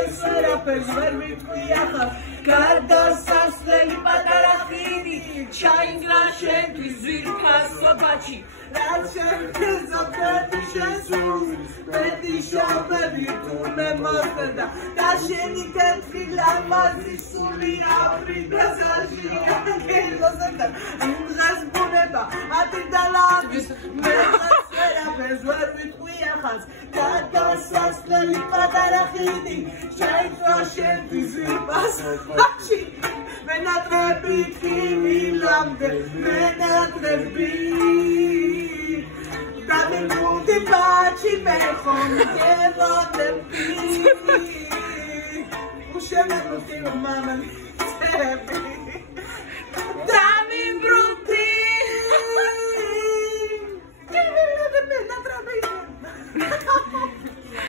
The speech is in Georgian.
ეს არაფერს ვერ მიტყვიახარ გარდა სასვლელი პატარა ხიდი ჩაინგრა შენთვის ძვირფასობაჩი რაც შენთესო პედი შესულის პედი შობები თურმე მოსდა და შენი თეთრი ლამაზი სული აფრიდა საშია კელოსებთან იმ დღეს ბუნება ატირდალავის მე ვერაფერს ვერ მიტყვიახარ გარდა სასვლელი პატარა ხიდი ჩაინგრა შენთვის ძვირფასობაჩი მენატრები ხილამდე მენატრები Dame multe pace per contenervi. Usciamo così con mamma.